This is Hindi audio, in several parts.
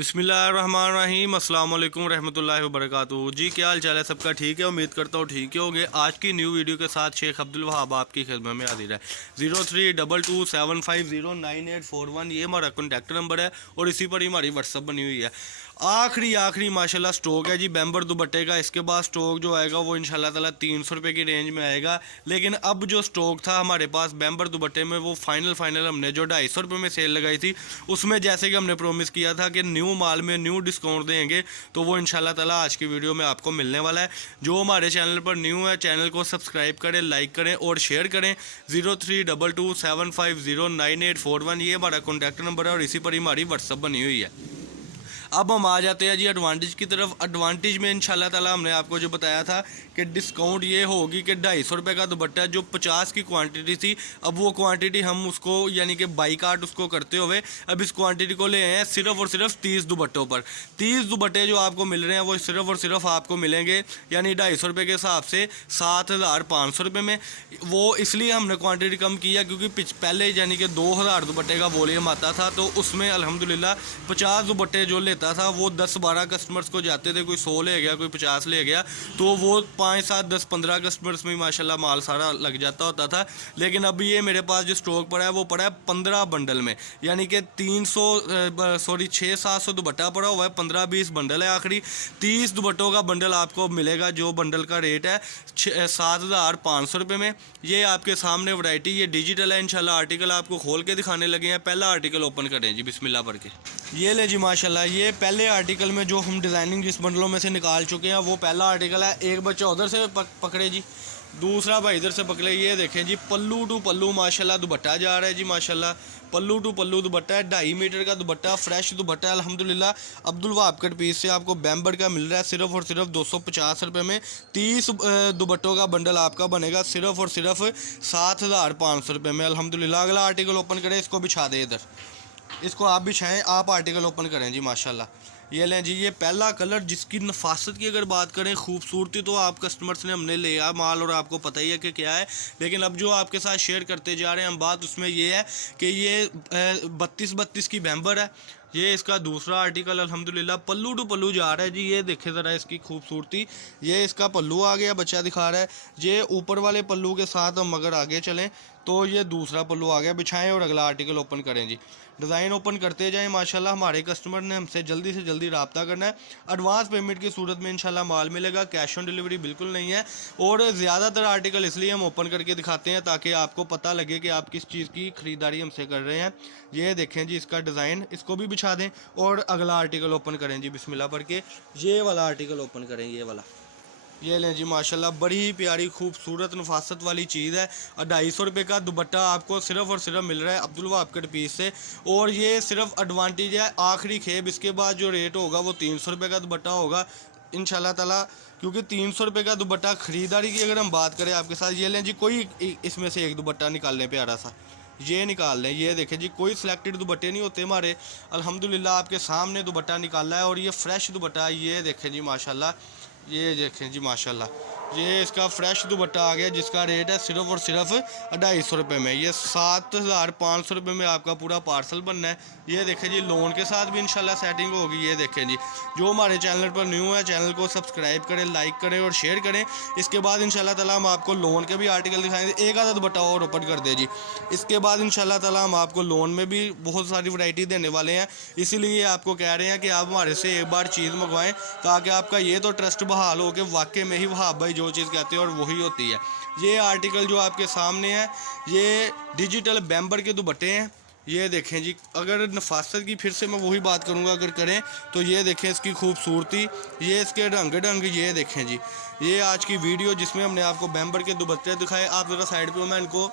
बिस्मिल्लाहिर्रहमानिर्रहीम, अस्सलाम वालेकुम रहमतुल्लाहि व बरकातुहू। जी क्या हाल चाल है सबका? ठीक है, उम्मीद करता हूँ ठीक ही होंगे। आज की न्यू वीडियो के साथ शेख अब्दुल वहाब आपकी खिदमत में हाजिर है। 032275098841 ये हमारा कॉन्टैक्ट नंबर है और इसी पर ही हमारी व्हाट्सअप बनी हुई है। आखिरी माशाल्लाह स्टॉक है जी बैम्बर दुपट्टे का। इसके बाद स्टॉक जो आएगा वो इंशाल्लाह ताला 300 रुपये की रेंज में आएगा। लेकिन अब जो स्टॉक था हमारे पास बैम्बर दुपट्टे में वो फाइनल हमने जो 250 रुपये में सेल लगाई थी उसमें जैसे कि हमने प्रॉमिस किया था कि न्यू माल में न्यू डिस्काउंट देंगे, तो वो इंशाल्लाह ताला आज की वीडियो में आपको मिलने वाला है। जो हमारे चैनल पर न्यू है चैनल को सब्सक्राइब करें, लाइक करें और शेयर करें। 032275098841 ये हमारा कॉन्टैक्ट नंबर है और इसी पर ही हमारी व्हाट्सअप बनी हुई है। अब हम आ जाते हैं जी एडवांटेज की तरफ। एडवांटेज में इंशाल्लाह ताला हमने आपको जो बताया था कि डिस्काउंट ये होगी कि 250 रुपये का दुपट्टा जो 50 की क्वांटिटी थी, अब वो क्वांटिटी हम उसको यानी कि बाईकाट उसको करते हुए अब इस क्वांटिटी को ले आए हैं सिर्फ और सिर्फ 30 दुपट्टों पर। 30 दुपट्टे जो आपको मिल रहे हैं वो सिर्फ और सिर्फ आपको मिलेंगे यानी 250 रुपये के हिसाब से 7500 रुपये में। वो इसलिए हमने क्वान्टिटी कम किया क्योंकि पहले यानी कि 2000 दुपट्टे का वॉल्यूम आता था, तो उसमें अल्हम्दुलिल्लाह 50 दुपट्टे जो था वो 10-12 कस्टमर्स को जाते थे। कोई 100 ले गया, कोई 50 ले गया, तो वो 5-7-10-15 कस्टमर्स में माशाल्लाह माल सारा लग जाता होता था। लेकिन अब ये मेरे पास जो स्टॉक पड़ा है वो पड़ा है 15 बंडल में, यानी कि 600-700 दुपट्टा पड़ा हुआ है। 15-20 बंडल है। आखिरी 30 दुपट्टों का बंडल आपको मिलेगा जो बंडल का रेट है 7500 रुपये में। ये आपके सामने वैरायटी ये डिजिटल है। इंशाल्लाह आर्टिकल आपको खोल के दिखाने लगे हैं। पहला आर्टिकल ओपन करें जी बिस्मिल्लाह पढ़ के। ये ले जी माशाल्लाह, ये पहले आर्टिकल में जो हम डिज़ाइनिंग जिस बंडलों में से निकाल चुके हैं वो पहला आर्टिकल है। एक बच्चा उधर से पकड़े जी, दूसरा भाई इधर से पकड़े। ये देखें जी पल्लू टू पल्लू माशाल्लाह दुपट्टा जा रहा है जी माशाल्लाह। पल्लू टू पल्लू दुपट्टा है, 2.5 मीटर का दुपट्टा, फ्रेश दुपट्टा है अल्हम्दुलिल्लाह। अब्दुल वहाब कट पीस से आपको बैम्बर का मिल रहा है सिर्फ और सिर्फ 250 रुपये में। 30 दुपट्टों का बंडल आपका बनेगा सिर्फ और सिर्फ 7500 रुपये में अल्हम्दुलिल्लाह। अगला आर्टिकल ओपन करें, इसको बिछा दें इधर, इसको आप बिछाएं, आप आर्टिकल ओपन करें जी माशाल्लाह। ये लें जी, ये पहला कलर जिसकी नफासत की अगर बात करें, खूबसूरती तो आप कस्टमर्स ने हमने लिया माल और आपको पता ही है कि क्या है। लेकिन अब जो आपके साथ शेयर करते जा रहे हैं हम बात, उसमें ये है कि ये 32 की बैम्बर है। ये इसका दूसरा आर्टिकल अल्हम्दुलिल्लाह पल्लू टू पल्लू जा रहा है जी। ये देखें ज़रा इसकी खूबसूरती, ये इसका पल्लू आ गया, बच्चा दिखा रहा है। ये ऊपर वाले पल्लू के साथ हम अगर आगे चलें तो ये दूसरा पल्लू आ गया। बिछाएं और अगला आर्टिकल ओपन करें जी। डिज़ाइन ओपन करते जाएं माशाल्लाह। हमारे कस्टमर ने हमसे जल्दी से जल्दी रब्ता करना है। एडवांस पेमेंट की सूरत में इंशाल्लाह माल मिलेगा, कैश ऑन डिलीवरी बिल्कुल नहीं है। और ज़्यादातर आर्टिकल इसलिए हम ओपन करके दिखाते हैं ताकि आपको पता लगे कि आप किस चीज़ की ख़रीदारी हमसे कर रहे हैं। ये देखें जी इसका डिज़ाइन, इसको भी बिछा दें और अगला आर्टिकल ओपन करें जी बिस्मिल्लाह पढ़ के। ये वाला आर्टिकल ओपन करें, ये वाला। ये लें जी माशाल्लाह, बड़ी ही प्यारी खूबसूरत नफासत वाली चीज़ है। और 250 रुपये का दुपट्टा आपको सिर्फ और सिर्फ मिल रहा है अब्दुल वहाब कट पीस से। और ये सिर्फ एडवांटेज है, आखिरी खेब। इसके बाद जो रेट होगा वो 300 रुपये का दुपट्टा होगा इंशाल्लाह ताला, क्योंकि 300 रुपये का दुपट्टा ख़रीदारी की अगर हम बात करें आपके साथ। ये लें जी, कोई इसमें से एक दुपट्टा निकाल लें प्यारा सा, ये निकाल लें। ये देखें जी, कोई सिलेक्टेड दुपट्टे नहीं होते हमारे। अल्हम्दुलिल्लाह आपके सामने दुपट्टा निकाला है और ये फ्रेश दुपट्टा है। ये देखें जी माशाल्लाह, ये देखें जी माशाल्लाह, ये इसका फ्रेश दुपट्टा आ गया जिसका रेट है सिर्फ और सिर्फ 250 रुपये में। ये 7500 रुपये में आपका पूरा पार्सल बनना है। ये देखें जी, लोन के साथ भी इंशाल्लाह सेटिंग होगी। ये देखें जी, जो हमारे चैनल पर न्यू है चैनल को सब्सक्राइब करें, लाइक करें और शेयर करें। इसके बाद इंशाल्लाह ताला हम आपको लोन के भी आर्टिकल दिखाएंगे। एक आधा दुपट्टा और ओपन कर दे जी। इसके बाद इंशाल्लाह ताला हम आपको लोन में भी बहुत सारी वैरायटी देने वाले हैं। इसीलिए आपको कह रहे हैं कि आप हमारे से एक बार चीज़ मंगवाएँ ताकि आपका ये तो ट्रस्ट बहाल हो कि वाकई में ही वहाब भाई जो चीज़ कहते हैं और वही होती है। ये आर्टिकल जो आपके सामने है ये डिजिटल बैम्बर के दुपट्टे हैं। ये देखें जी, अगर नफासत की फिर से मैं वही बात करूँगा अगर करें तो ये देखें इसकी खूबसूरती, ये इसके ढंग। ये देखें जी, ये आज की वीडियो जिसमें हमने आपको बैम्बर के दुपट्टे दिखाए। आप ज़रा साइड पे, मैं इनको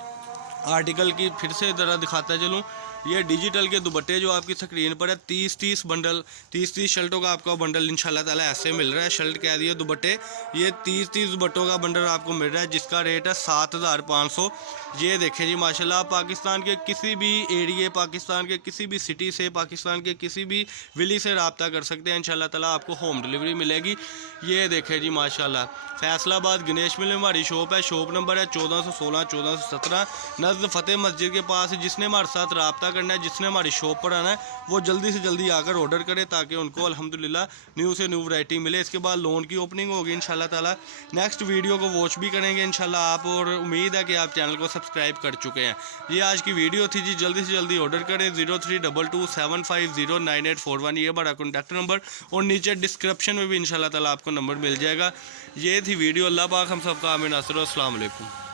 आर्टिकल की फिर से ज़रा दिखाता चलूँ। ये डिजिटल के दुपट्टे जो आपकी स्क्रीन पर है 30 बंडल, 30 शर्टों का आपका बंडल इंशाल्लाह ताला ऐसे मिल रहा है। शर्ट कह दिए दुपट्टे, ये 30 दुपट्टों का बंडल आपको मिल रहा है जिसका रेट है 7500। ये देखें जी माशाल्लाह, पाकिस्तान के किसी भी एरिए, पाकिस्तान के किसी भी सिटी से, पाकिस्तान के किसी भी विलेज से रब्ता कर सकते हैं। इंशाल्लाह ताला आपको होम डिलीवरी मिलेगी। ये देखें जी माशाल्लाह, फैसलाबाद गणेश मिल में हमारी शॉप है। शॉप नंबर है 1416 1417 नज़द फ़तेह मस्जिद के पास। जिसने हमारे साथ रब्ता करना है, जिसने हमारी शॉप पर आना है वो जल्दी से जल्दी आकर ऑर्डर करे ताकि उनको अल्हम्दुलिल्लाह न्यू से न्यू वैरायटी मिले। इसके बाद लोन की ओपनिंग होगी इंशाल्लाह ताला। नेक्स्ट वीडियो को वॉच भी करेंगे इंशाल्लाह आप, और उम्मीद है कि आप चैनल को सब्सक्राइब कर चुके हैं। ये आज की वीडियो थी जी, जल्दी से जल्दी ऑर्डर करें। 032275099841 ये हमारा कॉन्टैक्ट नंबर, और नीचे डिस्क्रिप्शन में भी इंशाल्लाह ताला आपको नंबर मिल जाएगा। ये थी वीडियो। अल्लाह पाक हम सबका आमीन। अस्सलाम वालेकुम।